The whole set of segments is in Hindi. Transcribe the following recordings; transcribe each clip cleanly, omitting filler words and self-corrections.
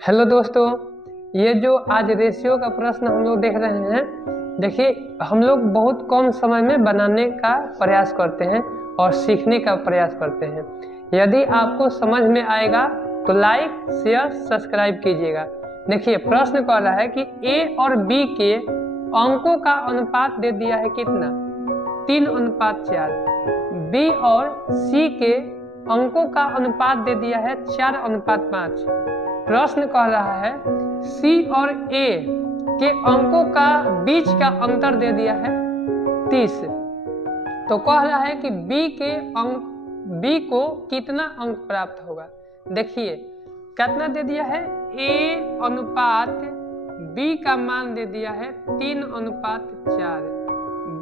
हेलो दोस्तों, ये जो आज रेशियो का प्रश्न हम लोग देख रहे हैं, देखिए हम लोग बहुत कम समय में बनाने का प्रयास करते हैं और सीखने का प्रयास करते हैं। यदि आपको समझ में आएगा तो लाइक शेयर सब्सक्राइब कीजिएगा। देखिए प्रश्न कह रहा है कि ए और बी के अंकों का अनुपात दे दिया है कितना, 3:4। बी और सी के अंकों का अनुपात दे दिया है 4:5। प्रश्न कह रहा है सी और ए के अंकों का बीच का अंतर दे दिया है 30। तो कह रहा है कि बी को कितना अंक प्राप्त होगा। देखिए कितना दे दिया है, ए अनुपात बी का मान दे दिया है 3:4।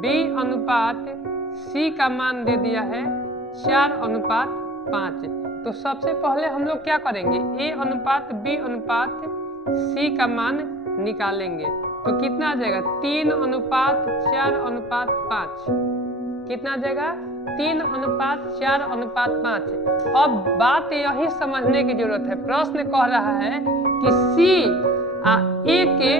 बी अनुपात सी का मान दे दिया है 4:5। तो सबसे पहले हम लोग क्या करेंगे, ए अनुपात बी अनुपात सी का मान निकालेंगे। तो कितना आ जाएगा, 3:4:5। कितना आ जाएगा, 3:4:5। अब बात यही समझने की जरूरत है। प्रश्न कह रहा है कि सी ए के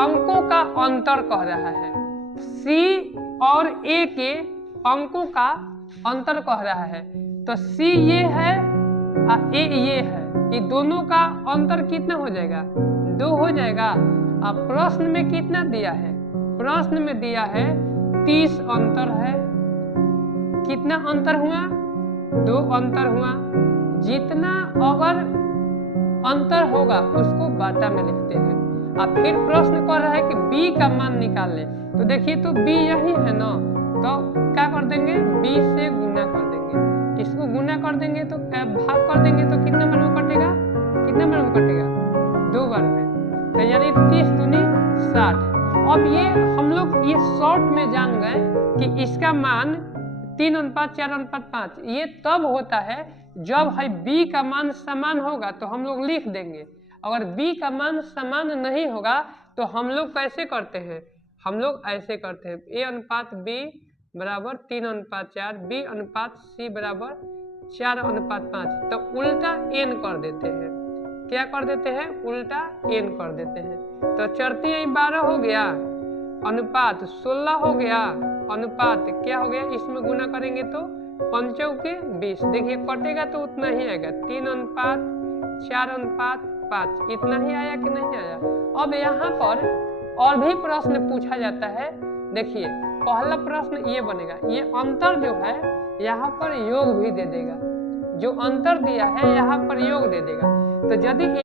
अंकों का अंतर कह रहा है। सी और ए के अंकों का अंतर कह रहा है। तो सी ये है और ए ये है, ये दोनों का अंतर कितना हो जाएगा, 2 हो जाएगा। अब प्रश्न में कितना दिया है, प्रश्न में दिया है 30 अंतर है। कितना अंतर हुआ, 2 अंतर हुआ। जितना अगर अंतर होगा उसको बाटा में लिखते हैं। अब फिर प्रश्न कर रहा है कि बी का मान निकाल ले। तो देखिए तो बी यही है ना, तो क्या कर देंगे, बी से गुना कर देंगे। इसको गुना कर देंगे तो भाग कर देंगे तो कितना बार में कटेगा, कितना बार में कटेगा, 2 बार में। तो यानी 30 दूनी 60। अब ये हम लोग ये शॉर्ट में जान गए कि इसका मान 3:4:5 ये तब होता है जब है बी का मान समान होगा तो हम लोग लिख देंगे। अगर बी का मान समान नहीं होगा तो हम लोग कैसे करते हैं, हम लोग ऐसे करते हैं, ए अनुपात बी बराबर 3:4, बी अनुपात सी बराबर 4:5। तो उल्टा एन कर देते हैं। क्या कर देते हैं, उल्टा एन कर देते हैं। तो चरती 12 हो गया, अनुपात 16 हो गया, अनुपात क्या हो गया, इसमें गुना करेंगे तो 5 के 20। देखिए कटेगा तो उतना ही आएगा, 3:4:5। इतना ही आया कि नहीं आया। अब यहाँ पर और भी प्रश्न पूछा जाता है। देखिए पहला प्रश्न ये बनेगा, ये अंतर जो है यहाँ पर योग भी दे देगा, जो अंतर दिया है यहाँ पर योग दे देगा। तो यदि